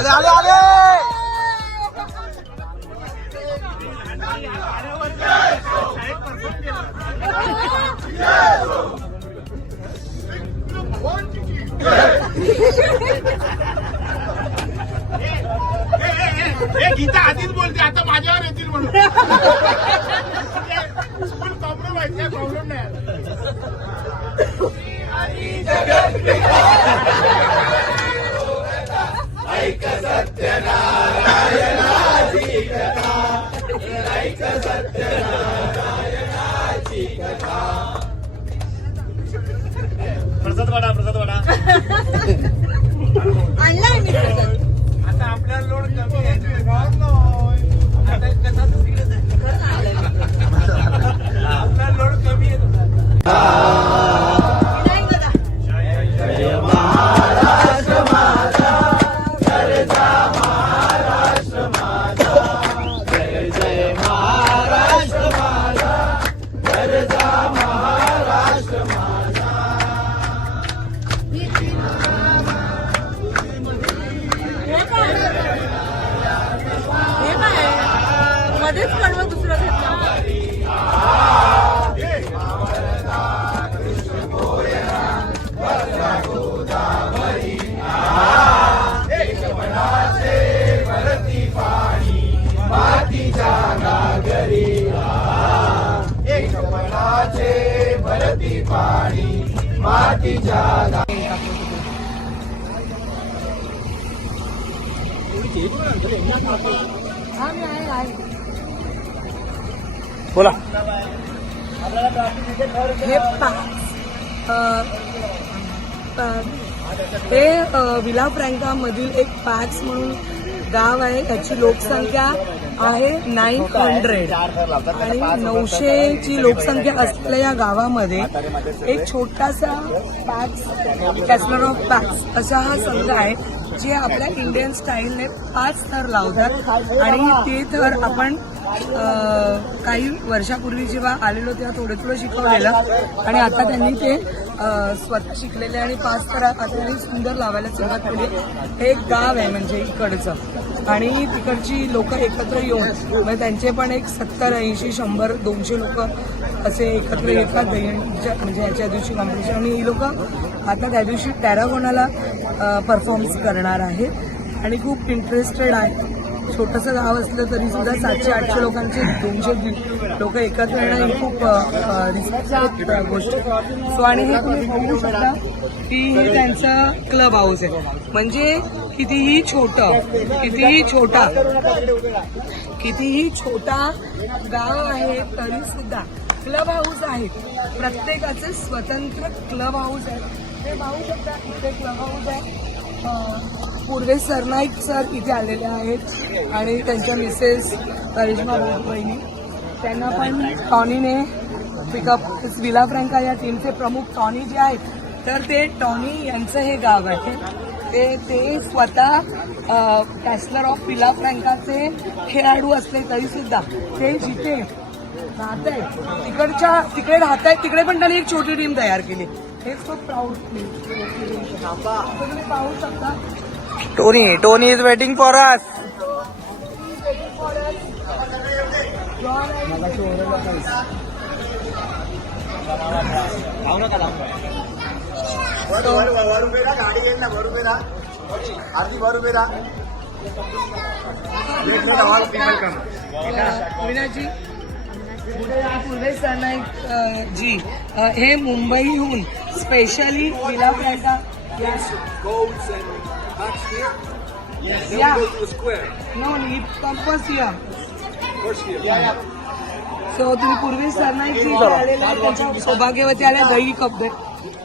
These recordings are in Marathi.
आले आले आले गीता आधीच बोलते आता माझ्यावर येतील म्हणून प्रॉब्लेम नाही ऐक सत्यनारायणाची कथा ऐक सत्यनारायणाची कथा प्रसाद वाडा आणलाय मी प्रसाद. आता आपल्या लोड कमी आहे आपला लोड कमी आहे मध्येच कडवं दुसरं घेतलं. मातीच्या नागरी एक मनाचे भरती पाणी मातीच्या बोला हे हे विला फ्रँका मधील एक पॅक्स म्हणून गाव आहे. त्याची लोकसंख्या आहे 900 आणि 900ची लोकसंख्या असलेल्या या गावामध्ये एक छोटासा पॅक्स कॅस्लर ऑफ पॅक्स असा हा संघ आहे जे आपल्या इंडियन स्टाईलने 5 थर लावतात आणि ते थर आपण काही वर्षापूर्वी जेव्हा आलेलो तेव्हा थोडं थोडं शिकवलेलं आणि आता त्यांनी ते स्वतः शिकलेले आणि 5 थर आता त्यांनी सुंदर लावायला सुरुवात केली. हे एक गाव आहे म्हणजे इकडचं आणि तिकडची लोक एकत्र येऊन म्हणजे त्यांचे पण एक 70, 80, 100, 200 लोक असे एकत्र येतात दहीहंडीच्या म्हणजे याच्या दिवशी कॉम्पिटिशन आणि ही लोक आता त्या दिवशी टॅरागोनाला परफॉर्मन्स करणार आहेत आणि खूप इंटरेस्टेड आहे. छोटंसं गाव असलं तरी सुद्धा 700-800 लोकांचे 200 लोक एकत्र येणं ही खूप रिस्पेक्ट गोष्ट. सो आणि हे तुम्ही बघू शकता की हे त्यांचं क्लब हाऊस आहे म्हणजे कितीही छोटा गाव आहे तरी सुद्धा क्लब हाऊस आहेत. प्रत्येकाचे स्वतंत्र क्लब हाऊस आहे. ते पाहू शकता इथे क्लब हाऊस आहे. पूर्वेश सरनाईक सर इथे आलेले आहेत आणि त्यांच्या मिसेस करिश्मा बहिणी त्यांना पण टॉनीने पिकअप विला फ्रँका या टीमचे प्रमुख टॉनी जे आहेत तर ते टॉनी यांचं हे गाव आहे. ते स्वतः कॅस्लर ऑफ विला फ्रँकाचे खेळाडू असले तरी सुद्धा ते जिथे राहत आहेत तिकडे राहत आहेत तिकडे पण त्यांनी एक छोटी टीम तयार केली. हेच खूप प्राऊड तुम्ही पाहू शकता. Tony is waiting for us. गाडी घेईल ना भरूबेरा आधी भरूबेरा मीनाजी पूर्वेश सरनाईक जी हे मुंबईहून स्पेशली विला फ्रँका सो तुम्ही पूर्वेश सरनाईक जी आलेल्या त्यांच्या सौभाग्यवती आल्या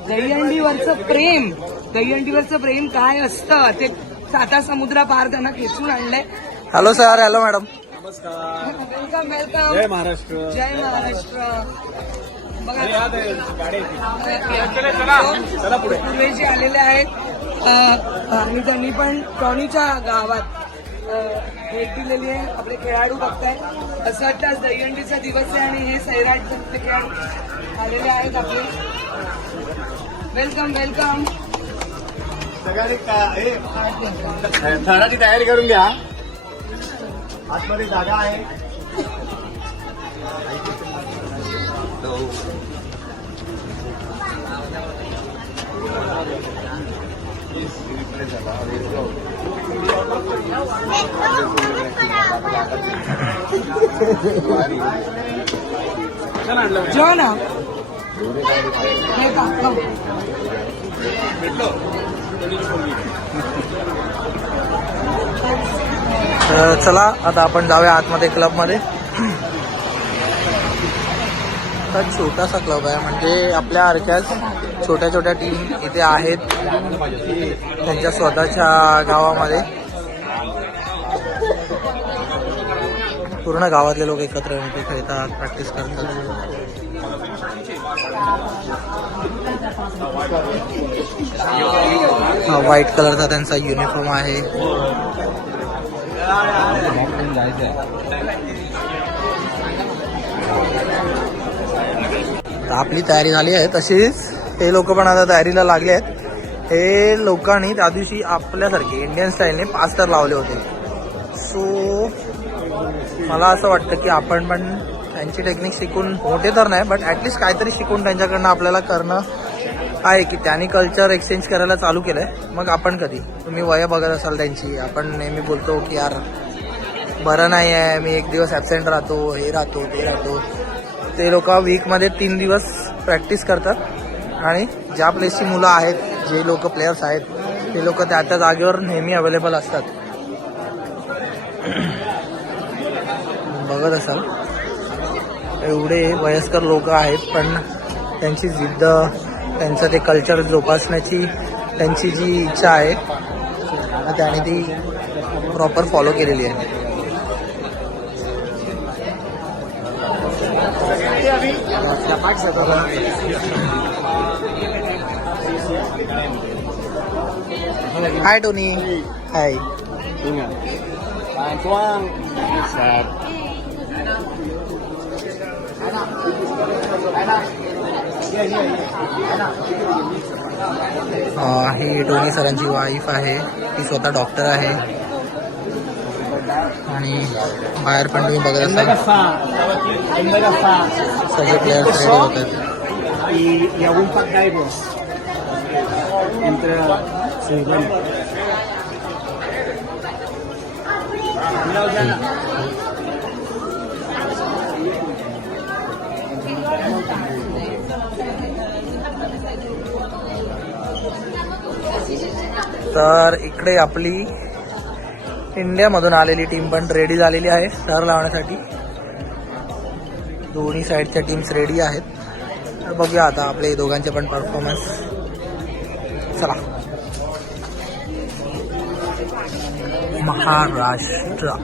दहीहंडीवरचं प्रेम काय असतं ते 7 समुद्र पार त्यांना खेचून आणलंय. Hello sir. Hello madam. Welcome. जय महाराष्ट्र. पूर्वेजी आलेले आहेत आणि त्यांनी पण टॉनीच्या गावात भेट दिलेली आहे. आपले खेळाडू बघताय असं वाटतं आज दहीहंडीचा दिवस आहे आणि हे सैराटचे खेळाडू आलेले आहेत आपले. वेलकम. सगळ्यांनी थराची तयारी करून घ्या. आतमध्ये जागा आहे. ना चला आता आपण जाऊया आतमध्ये क्लबमध्ये. तर छोटासा क्लब आहे, म्हणजे आपल्या सारख्याच छोट्या छोट्या टीम इथे आहेत त्यांच्या स्वतःच्या गावामध्ये. पूर्ण गावातले लोक एकत्र येऊन इथे खेळतात, प्रॅक्टिस करतात. व्हाईट कलरचा त्यांचा युनिफॉर्म आहे. आपली तयारी झाली आहे, तशीच हे लोक पण आता तयारीला लागले आहेत. हे लोकांनी त्या दिवशी आपल्यासारखे इंडियन स्टाईलने पास्टर लावले होते. सो मला असं वाटतं की आपण पण त्यांची टेक्निक शिकून, मोठे तर नाही बट ॲटलिस्ट काहीतरी शिकून त्यांच्याकडनं आपल्याला करणं आहे. की त्यांनी कल्चर एक्सचेंज करायला चालू केलं आहे. मग आपण कधी, तुम्ही वय बघत असाल त्यांची, आपण नेहमी बोलतो की यार बरं नाही आहे, मी एक दिवस ॲबसेंट राहतो, हे राहतो ते राहतो. ते लोक वीकमध्ये 3 दिवस प्रॅक्टिस करतात आणि ज्या प्लेसची मुलं आहेत, जे लोक प्लेयर्स आहेत, ते लोक त्या त्या जागेवर नेहमी अवेलेबल असतात. बघत असाल एवढे वयस्कर लोक आहेत, पण त्यांची जिद्द, त्यांचं ते कल्चर जोपासण्याची त्यांची जी इच्छा आहे त्याने ती प्रॉपर फॉलो केलेली आहे. हाय टोनी. हाय. ही टोनी सरांची वाईफ आहे, ती स्वतः डॉक्टर आहे. आणि बाहेर पण तुम्ही बघत असाल सगळे प्लेयर्स रेडी होत आहेत. तर इकडे आपली इंडियामधून आलेली टीम पण रेडी झालेली आहे थर लावण्यासाठी. दोन्ही साईडच्या टीम्स रेडी आहेत. तर बघूया आता आपले दोघांचे पण परफॉर्मन्स. चला. महाराष्ट्र.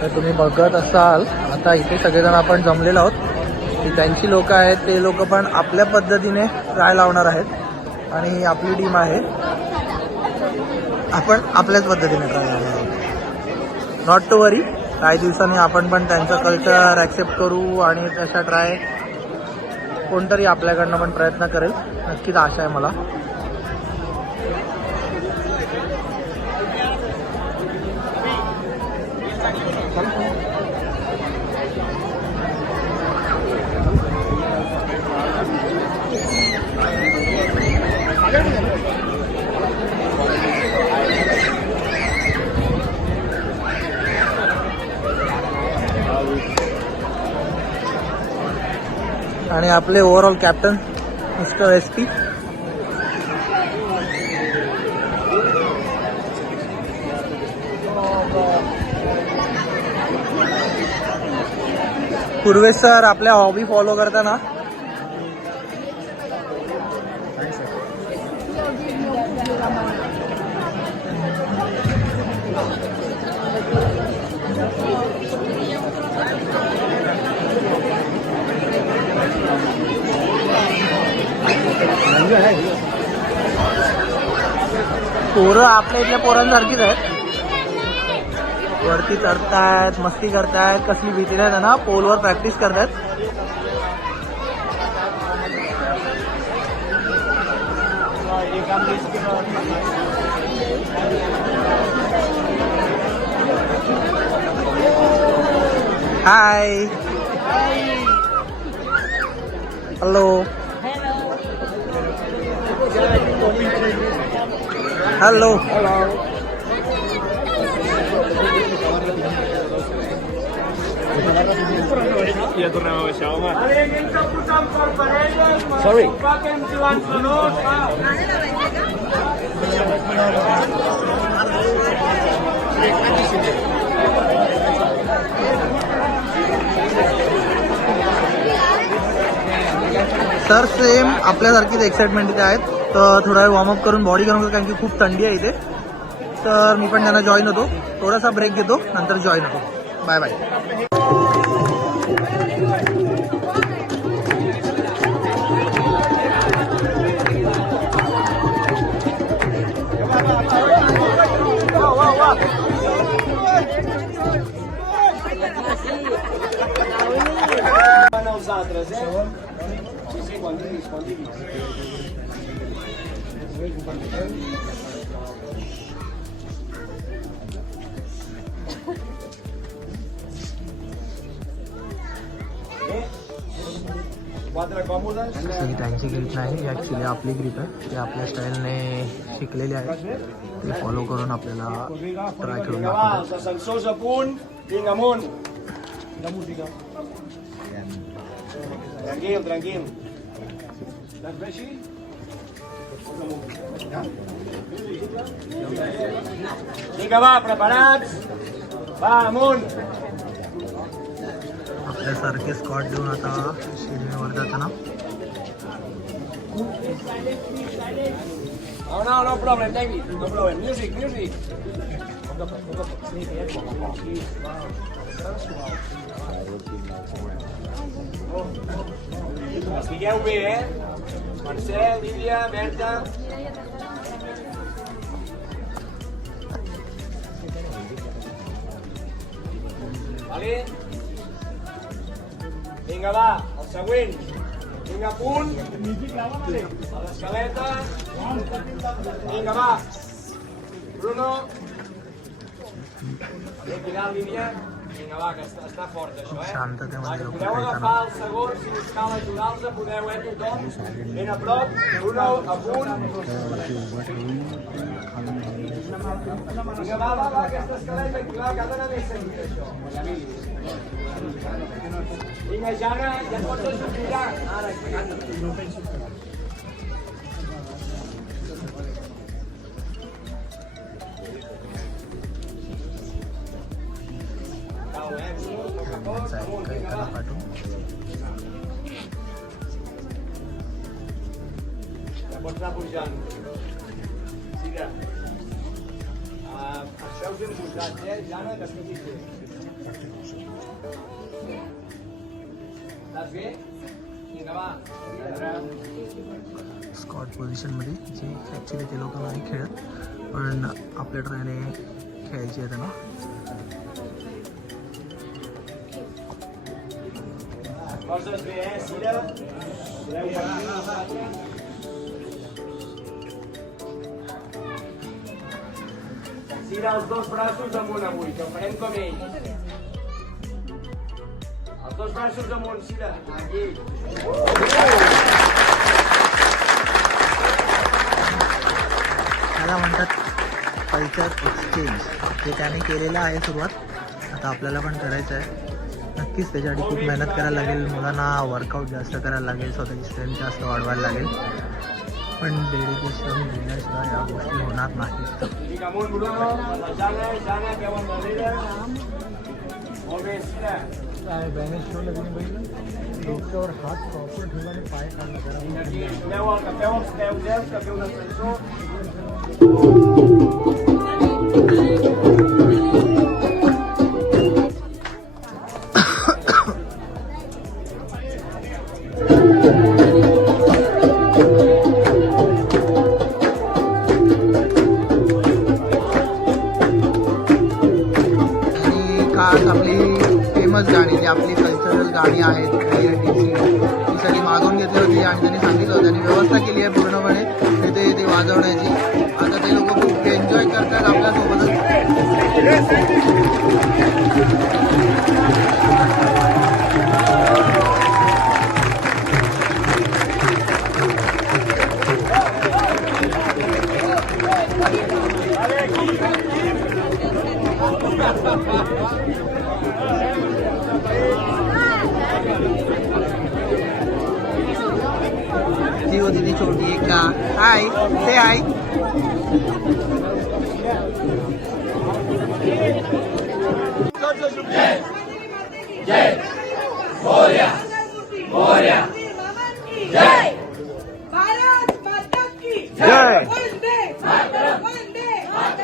तर तुम्ही बघत असाल आता इथे सगळेजण आपण जमलेलो आहोत. ती त्यांची लोक आहेत, ते लोक पण आपल्या पद्धतीने ट्राय लावणार आहेत. आणि ही आपली टीम आहे, आपण आपल्याच पद्धतीने ट्राय लावणार आहोत. नॉट टू वरी, काही दिवसांनी आपण पण त्यांचं कल्चर ॲक्सेप्ट करू आणि तशा ट्राय कोणतरी आपल्याकडनं पण प्रयत्न करेल, नक्कीच आशा आहे मला. आणि आपले overall captain mister SP. Purvesh sir आपल्या हॉबी फॉलो करताना पोरं आपल्या इथल्या पोरांसारखीच आहेत. वरती चढतायत, मस्ती करतायत, कसली भीती नाही त्यांना. पोलवर प्रॅक्टिस करतायत. Hi hello hello Sorry. Sir same आपल्यासारखीच एक्साइटमेंट इथे आहेत. तर थोडा वेळ वॉर्मअप करून बॉडी गरम करतो कारण की खूप थंडी आहे इथे. तर मी पण त्यांना जॉईन होतो. थोडासा ब्रेक घेतो नंतर जॉईन होतो. Bye bye. ही त्यांची ग्रीप नाही, ही ॲक्च्युली आपली ग्रीप आहे. ते आपल्या स्टाईलने शिकलेले आहेत. ते फॉलो करून आपल्याला ट्राय करून दाखवतात. Els ascensors a punt, vinga amunt. Tranquil, tranquil. Estàs bé així? Vinga, va, preparats. Va, amunt. आपल्यासारखे स्कॉट देऊन आता शिडीवर जाताना No problem, David. No problem. Music, music. Estigueu bé, Mercè, Lídia, Berta. Vale? Vinga, va, el següent. Vinga, a punt. A l'escaleta. Vinga, va. Bruno. Anem tirant, Lídia. Vinga, va, que està fort, això, eh? शांततेमध्ये लोक Podeu agafar els segons, si us cal ajudar-los, podeu, tothom. Ben a prop. Bruno, a punt. Vinga, va, aquesta escaleta, clar, que ha d'anar més seguit, això. Vinga, Jana, ja et pots sortir. Ara, ja pots anar pujant. Siga. Això us hem posat, Jana, que estiguis bé. Estàs bé? Vinga, va. Squat पोझिशनमध्ये जे ॲक्च्युली ते लोक नाही खेळत पण आपल्या ट्रायने खेळायची आहे त्यांना. Poses bé, Sira. Podeu partir. Sira, els dos braços amunt avui, que ho farem com ell. Els dos braços amunt, Sira. Aquí. त्याला म्हणतात कल्चर एक्सचेंज. ते त्याने केलेलं आहे सुरुवात. आता आपल्याला पण करायचं आहे. नक्कीच त्याच्यासाठी खूप मेहनत करायला लागेल. मुलांना वर्कआउट जास्त करायला लागेल. स्वतःची स्ट्रेंथ जास्त वाढवायला लागेल. पण डेडिकेशन दिल्याशिवाय या गोष्टी होणार नाहीत. Vinga, amunt, Bruno. La Jana, peu endarrere. molt bé, Sira. बॅनेज ठेवलं त्यांनी बघितलं डोक्यावर हात प्रॉपर ठेवला आणि पाय काढला जरा Vinga, aquí, doneu el que feu els peus, que feu un ascensor. गाणी जी आपली कल्चरल गाणी आहेत ती सगळी मागवून घेतली होती आणि त्यांनी सांगितलं होतं त्यांनी व्यवस्था केली आहे पूर्णपणे. ते वाजवण्याची. आता ते लोक खूप एन्जॉय करतात आपल्यासोबतच. ती होती ती छोटी एक का. हाय, से हाय. भारत माता की जय. वंदे वंदे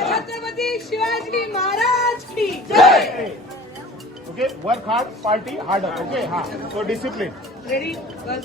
छत्रपती शिवाजी महाराज की जय. Okay, work hard, party harder. Okay, so discipline. Ready बस.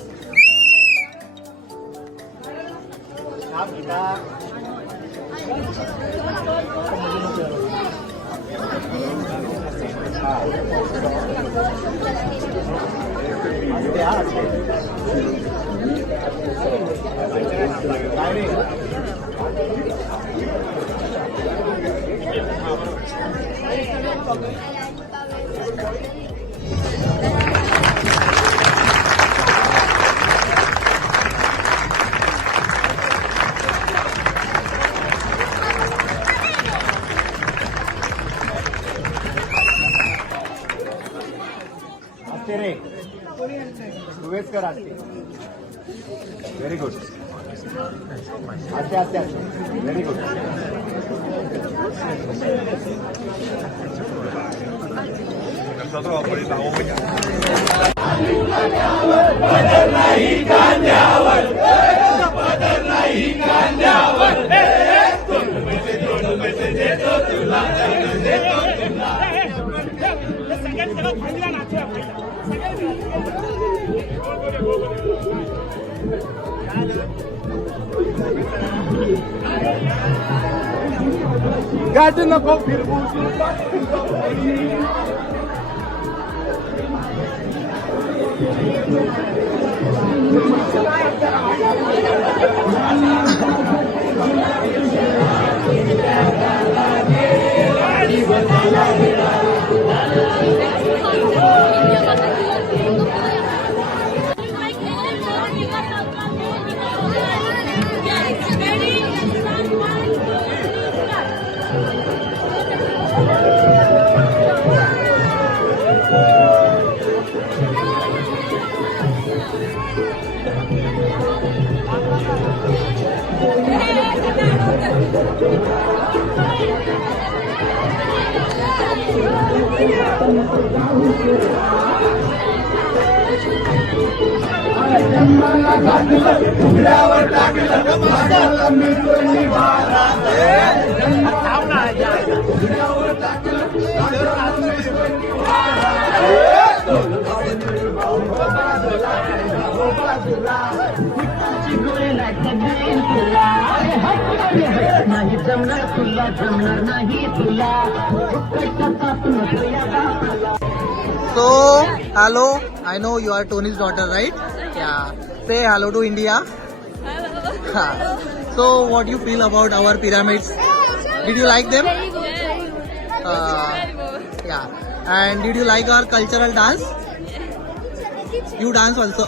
आस्ते रे. कर आस्ते. Very good. आस्ते आस्ते आस्ते. Very good. गाडी नको फिरवू. So, hello. I know you are Tony's daughter, right? Yeah. Say hello to India. Hello. So, what do you feel about our pyramids? Did you like them? Very good. Very good. Yeah. And did you like our cultural dance? You dance also,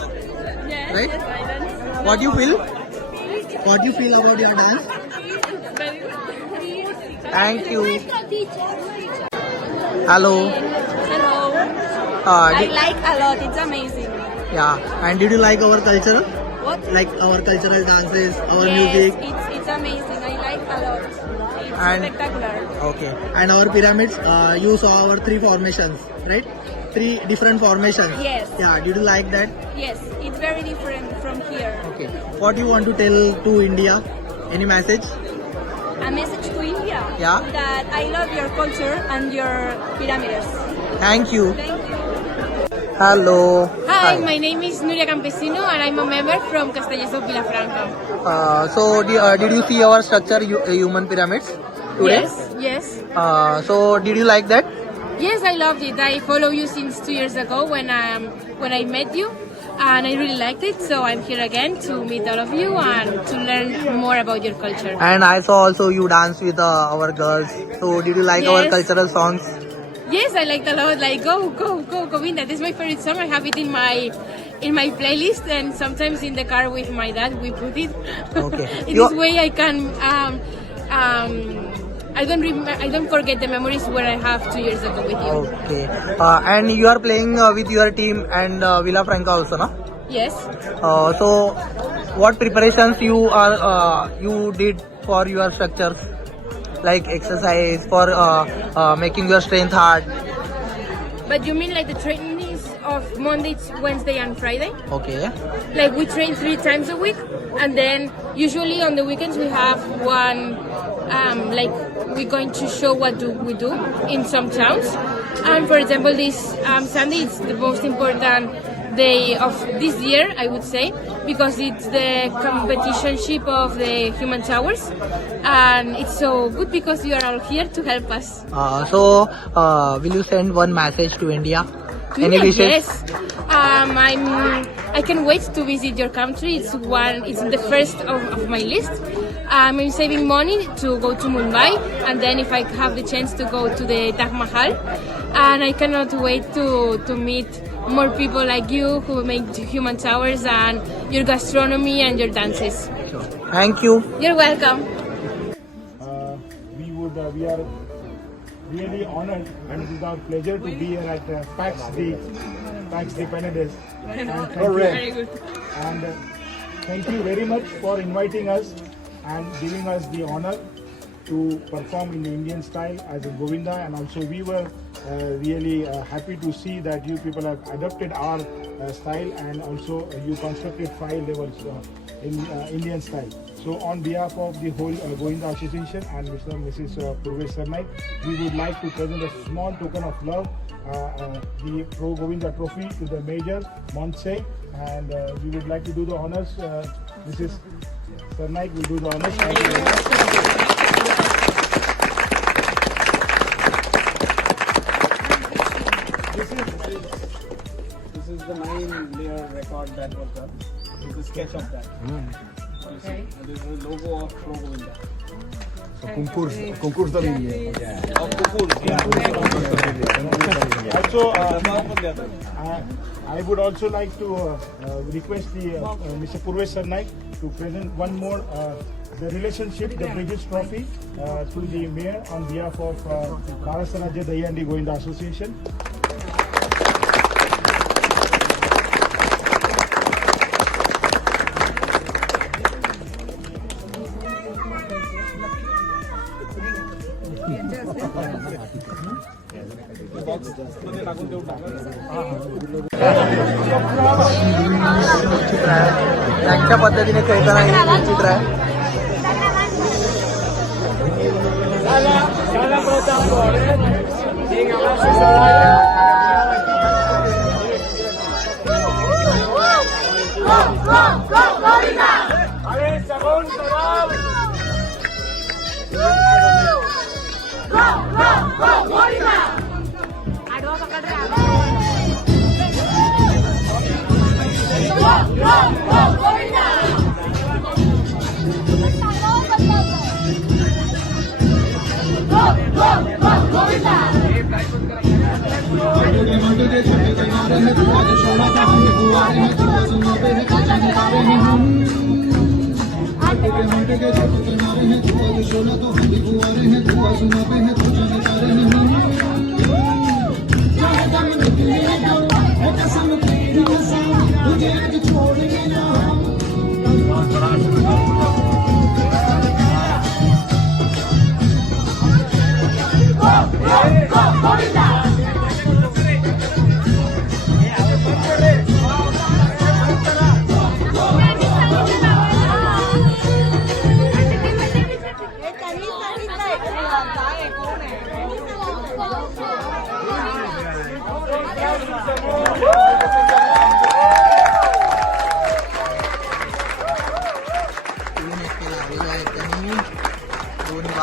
Yes. right? Yes, I dance. What do you feel? What do you feel about your dance? Very good. Thank you. Hello. Hello. I Did, like a lot. It's amazing. yeah. And did you like our culture? What? Like our cultural dances, our Yes, music? it's amazing. I like a lot. It's And- spectacular. Okay. And our pyramids, you saw our 3 formations, right? 3 different formations. Yes. Yeah. Did you like that? Yes, it's very different from here. Okay. What do you want to tell to India? Any message? A message to India. Yeah. That I love your culture and your pyramids. Thank you. Thank you. Hello. Hi, my name is Nuria Campesino and I'm a member from Castellers of Vilafranca. So, did you see our structure, human pyramids today? Yes. So, did you like that? Yes, I loved it. I follow you since 2 years ago when I met you. and I really liked it. So I'm here again to meet all of you and to learn more about your culture. And I saw also you dance with our girls. So did you like our Yes. cultural songs? Yes, I liked a lot. Like go, go, go, Govinda. This is my favorite song. I have it in my playlist, and sometimes in the car with my dad we put it. Okay. In this way, I can. I don't forget the memories where I have 2 years ago with you. Okay. And you are playing with your team and Villa Franca also, no? Yes. So what preparations you did for your structures? Like exercise for making your strength hard. But you mean like the trainings of Monday, Wednesday, and Friday? Okay. Like we train 3 times a week, and then usually on the weekends we have one. Like we're going to show what do we do in some towns. And for example, this Sunday it's the most important day of this year, I would say, because it's the competitionship of the Human Towers, and it's so good because you are all here to help us. So will you send one message to India? Any wishes? Yes. I can wait to visit your country. It's the first of my list. I'm saving money to go to Mumbai, and then if I have the chance to go to the Taj Mahal, and I cannot wait to meet more people like you who make the Human Towers and your gastronomy and your dances. Thank you. You're welcome. We are really honored, and it is our pleasure to be here at PAX de Penedès. Very good. And thank you very much for inviting us and giving us the honor to perform in the Indian style as a Govinda, and also we were really happy to see that you people have adopted our style, and also you constructed 5 levels in Indian style. So on behalf of the whole Govinda Association and Mr. and Mrs. Purvesh Sarnaik, we would like to present a small token of love, the Pro Govinda Trophy to the Major Montse, and we would like to do the honors. Mrs. Sarnaik will do the honors. Thank you very much. This is the 9-layer record that was done. This is a sketch of that. Okay. And this is the logo of Pro Govinda. Concurs de línia. Of Kukul. Yeah. Also, I would also like to request the Mr. Purvesh Sarnaik to present one more the relationship, the Bridges Trophy to the Mayor on behalf of Maharashtra Rajya Dayandi Govinda Association. त्यांच्या पद्धतीने खेळताना हे चित्र आहे.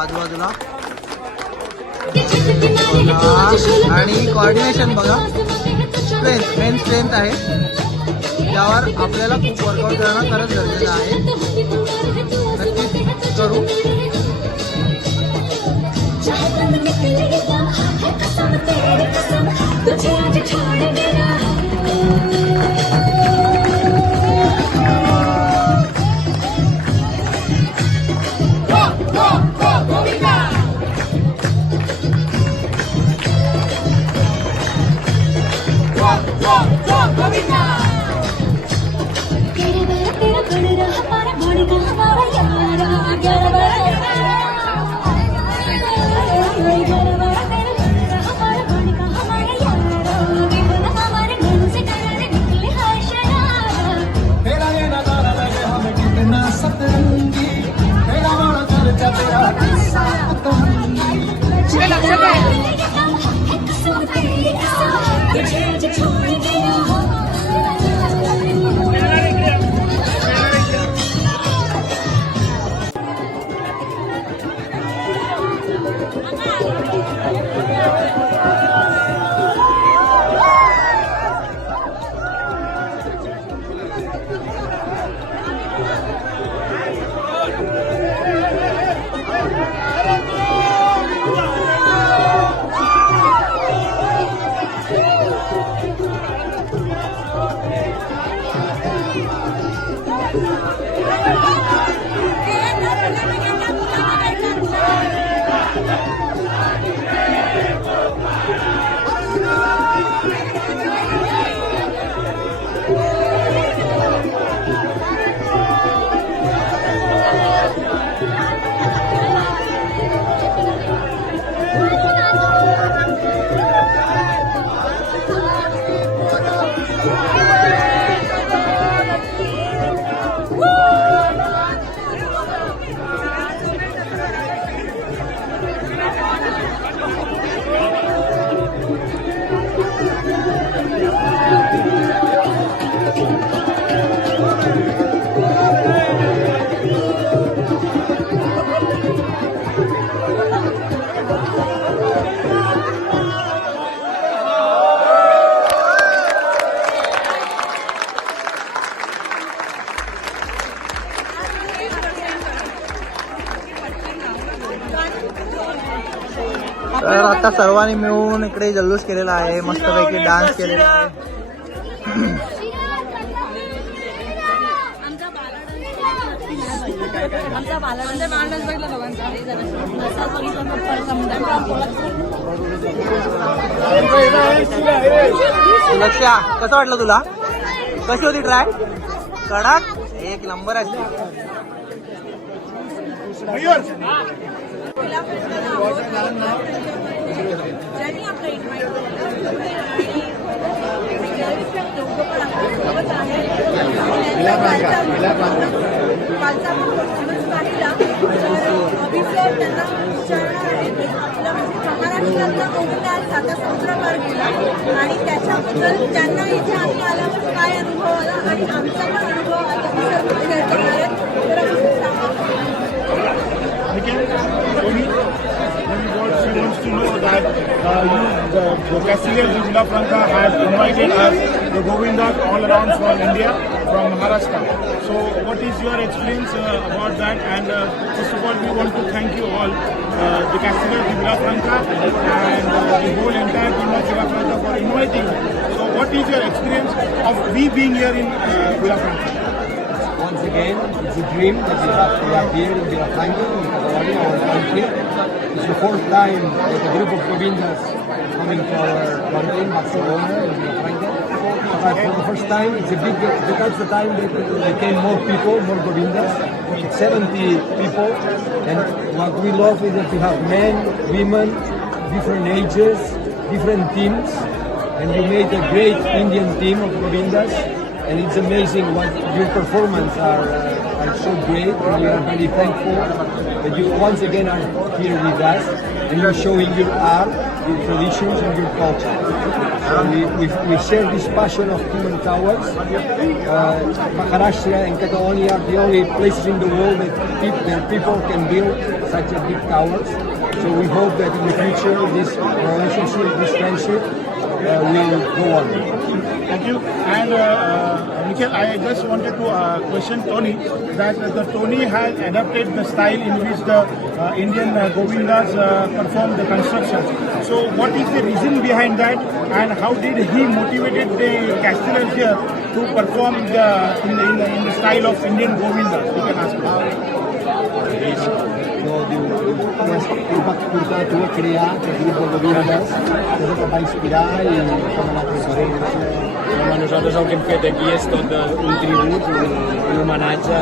बाजूला आणि कोऑर्डिनेशन बघा, स्ट्रेंथ मेन स्ट्रेंथ आहे. त्यावर आपल्याला खूप वर्कआउट करणं खरंच गरजेचं आहे. नक्कीच करू. तर आता सर्वांनी मिळून इकडे जल्लोष केलेला आहे, मस्तपैकी डान्स केलेला आहे. लक्ष्या कसं वाटलं तुला? कशी होती ट्राय? कडक एक नंबर असते. आणि त्याच्याबद्दल त्यांना इथे आम्ही आल्यावर काय अनुभव आला आणि आमचा पण अनुभव आता मी सर्व शेअर करणार आहे. She wants to know that the Castellers de Villafranca has invited us, the Govindas all around from India, from Maharashtra. So what is your experience about that? And first of all, we want to thank you all, the Castellers de Villafranca and the whole entire team of Villafranca for inviting us. So what is your experience of we being here in Villafranca? Once again, it's a dream that we are here in Villafranca, in Catalonia, our country. It's the fourth time that a group of Govindas coming to our country, Barcelona, in Villafranca. But for the first time, it's a big, that's the time that there came more people, more Govindas, 70 people. And what we love is that we have men, women, different ages, different teams. And you made a great Indian team of Govindas. And it's amazing what your performance are so great, and we are very thankful that you once again are here with us and you're showing your art, your traditions and your culture. So we share this passion of human towers. Maharashtra and Catalonia are the only places in the world that people can build such a big towers. So we hope that in the future this relationship, this friendship will go on. Thank you. And Nikhil, I just wanted to question Tony that the Tony has adapted the style in which the Indian Govindas perform the construction. So what is the reason behind that, and how did he motivated the Castellans here to perform in the style of Indian Govindas? You can ask him. Ell va portar tu a crear aquest grup de Govindas, que és el que va inspirar i com anar presidència. Home, nosaltres el que hem fet aquí és tot un tribut, un homenatge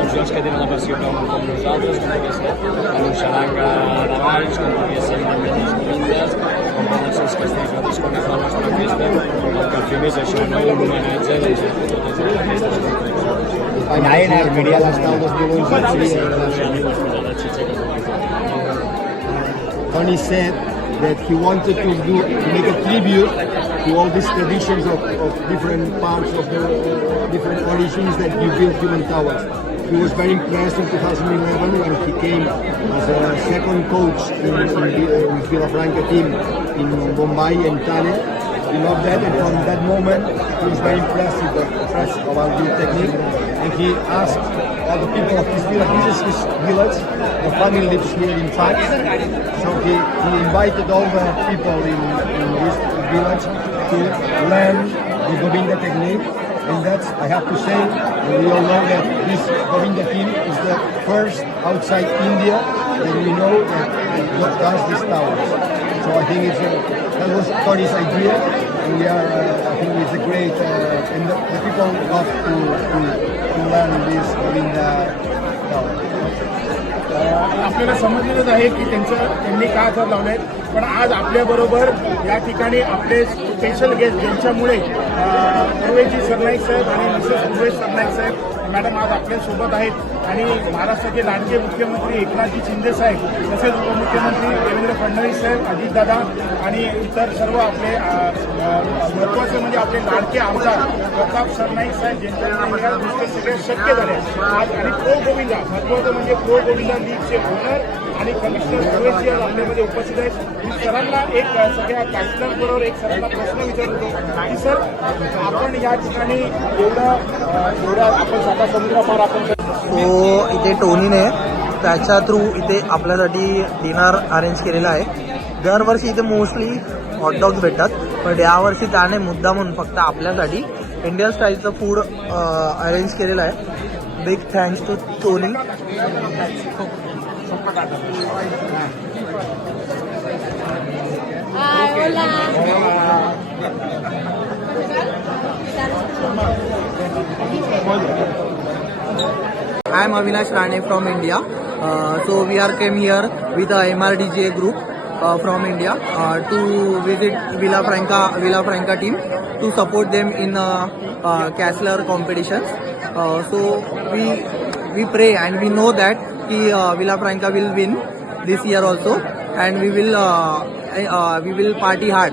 als jocs que tenen la passió com nosaltres, com podria ser en un xaranga de Valls, com podria ser en els Govindas, com poden ser els castells nosaltres quan fa la nostra festa. El que fem és això, no? Un homenatge doncs, a totes aquestes coses. Allà en Armeria l'Estau 2011 Tony said that he wanted to make a tribute to all these traditions of different parts of the different origins that you built human towers. He was very impressed in 2011 when he came as a second coach in Villafranca team in Bombay and Thane. He loved that, and from that moment he was very impressed about the technique, and he asked all the people of his village. This is his village. The family lives here in Fax. So he invited all the people in this village to learn the Govinda technique. And that's, I have to say, we all know that this Govinda team is the first outside India that we know that does these towers. So I think that was Tony's idea, and we are, I think it's a great, and the people love to learn this Govinda tower. आपल्याला समजलेलंच आहे की त्यांनी का हात लावले, पण आज आपल्याबरोबर या ठिकाणी आपले स्पेशल गेस्ट ज्यांच्यामुळे उर्वेजी सरनाईक साहेब आणि मिसेस उर्वेश सरनाईक साहेब मॅडम आज आपल्यासोबत आहेत आणि महाराष्ट्राचे लाडके मुख्यमंत्री एकनाथजी शिंदे साहेब तसेच उपमुख्यमंत्री देवेंद्र फडणवीस साहेब, अजितदादा आणि इतर सर्व आपले महत्त्वाचे म्हणजे आपले लाडके आमदार प्रताप सरनाईक साहेब ज्यांच्यामुळे या गोष्टी सगळ्या शक्य झाल्या आज. आणि प्रो गोविंदा महत्त्वाचं म्हणजे प्रो गोविंदा लीगचे ओनर आणि कमिशनर सुरेश जी आपल्यामध्ये उपस्थित आहेत. मी सरांना एक सगळ्या कॅस्टलबरोबर एक सरांना प्रश्न विचारतो की सर, आपण या ठिकाणी एवढा आपण साता समुद्रापार आपण सो इथे टोनीने त्याच्या थ्रू इथे आपल्यासाठी डिनर अरेंज केलेला आहे. दरवर्षी इथे मोस्टली हॉटडॉग्स भेटतात, पण यावर्षी त्याने मुद्दा म्हणून फक्त आपल्यासाठी इंडियन स्टाईलचं फूड अरेंज केलेलं आहे. Big thanks to Tony. I am Avinash Rane from India. So we are came here with a MRDGA group from India to visit Villa Franca team to support them in Castler competitions. So we pray and we know that Villa Franca will win this year also, and we will party hard.